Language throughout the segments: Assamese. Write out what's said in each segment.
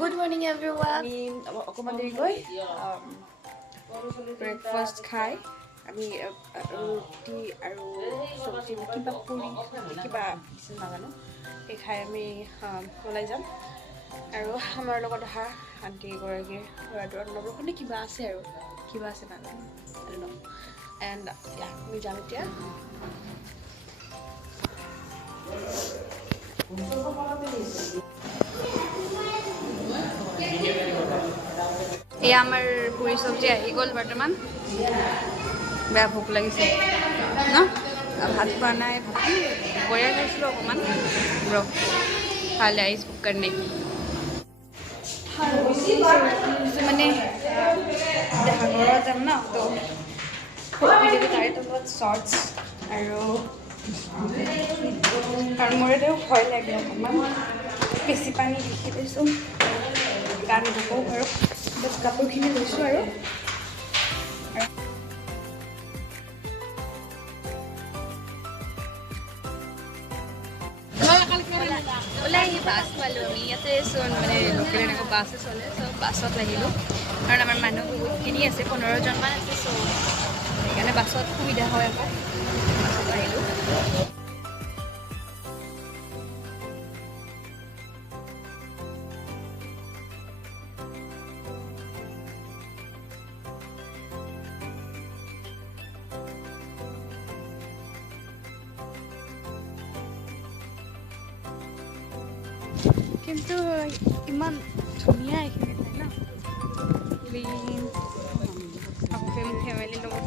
Good morning everyone. আমি অকমান দেৰিকৈ ব্ৰেকফাষ্ট খাই আমি ৰুটি আৰু চব্জি কিবা পুৰি কিবা নাজানো সেই খাই আমি ওলাই যাম আৰু আমাৰ লগত অহা আণ্টি এগৰাকীৰ ল'ৰাটোৰ লগৰখনে কিবা আছে আৰু কিবা আছে নাজানো এণ্ড আমি যাম এতিয়া ये आमार पूरी सब्जी आহি গ'ল বৰ্তমান বেয়া ভোক লাগিছে ন ভাত খোৱা নাই ভাতি বয়া খাইছিলোঁ অকণমান ব্ৰ খালে আইচ বুক करने মানে ঘৰত যাম ন তো ভিডিঅ'টো তাৰে তলত শ্বৰ্টছ আৰু কাৰণ মোৰ এতিয়া ভয় লাগে অকণমান বেছি পানী দেখি পাইছোঁ গান ধুবও পাৰোঁ बस কাপোৰখিনি লৈছোঁ আৰু ওলাই আহি বাছ পালোঁ আমি ইয়াতে চোন মানে লোকেল এনেকৈ বাছে চলে চ' বাছত লাগিলোঁ কাৰণ আমাৰ মানুহ বহুতখিনি আছে 15জনমান আছে চ' সেইকাৰণে বাছত সুবিধা হয় আকৌ বাছত আহিলোঁ কিন্তু ইমান ধুনীয়া এইখিনি ঠাই ন ক্লিন ফেমিলিৰ লগত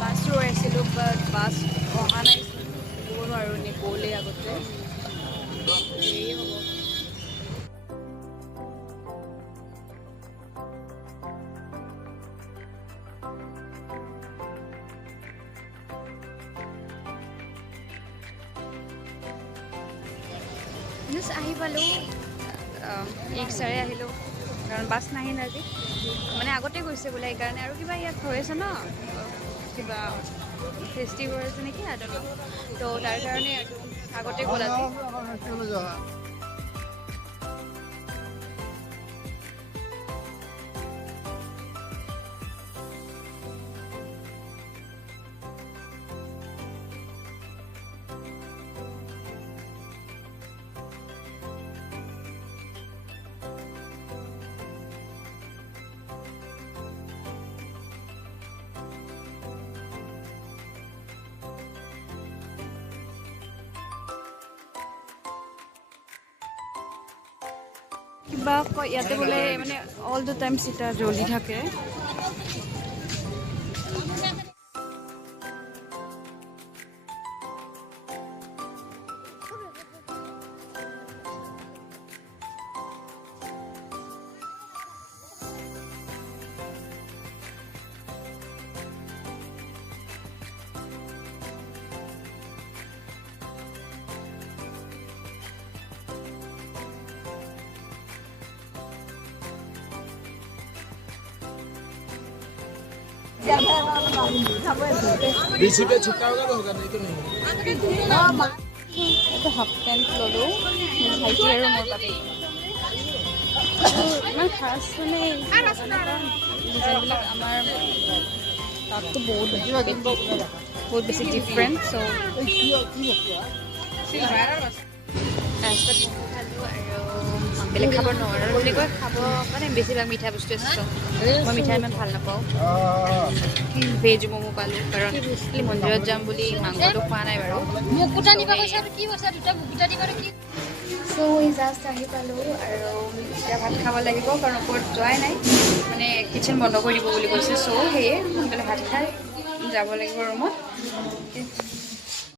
বাছ ৰৈ আছিলোঁ বাট বাছ অহা নাই গ'ল আৰু নগ'লে আগতে দেৰি হ'ব আহি পালোঁ ৰিক্সাৰে আহিলোঁ কাৰণ বাছ নাহিল আজি মানে আগতে গৈছে বোলে সেইকাৰণে আৰু কিবা ইয়াত হৈ আছে ন কিবা ফেষ্টিভেল আছে নেকি আদনো তো তাৰ কাৰণে আগতে গ'ল আজি কিবা কয় ইয়াতে বোলে মানে অল দ্য টাইম চিটা জ্বলি থাকে। बीच पे छुट्टा होगा तो होगा नहीं तो नहीं। এটা হাফ পেণ্ট ল'লোঁ ভাইটি আৰু মোৰ বাবে। ইমান খাচ মানে ডিজাইনবিলাক আমাৰ তাততো বহুত বেছি ডিফাৰেণ্ট। চ' ৰাস্তাত খালোঁ আৰু বেলেগ খাব নোৱাৰোঁ বুলি কয়, খাব মানে বেছিভাগ মিঠা বস্তু আছে। মই মিঠা ইমান ভাল নাপাওঁ। ভেজ ম'ম' পালোঁ কাৰণ খালি মন্দিৰত যাম বুলি মাংসটো খোৱা নাই বাৰু। চ' জাষ্ট আহি পালোঁ আৰু এতিয়া ভাত খাব লাগিব কাৰণ ওপৰত যোৱাই নাই, মানে কিটচেন বন্ধ কৰি দিব বুলি কৈছে। চ' সেয়ে সোনকালে ভাত খাই যাব লাগিব ৰুমত।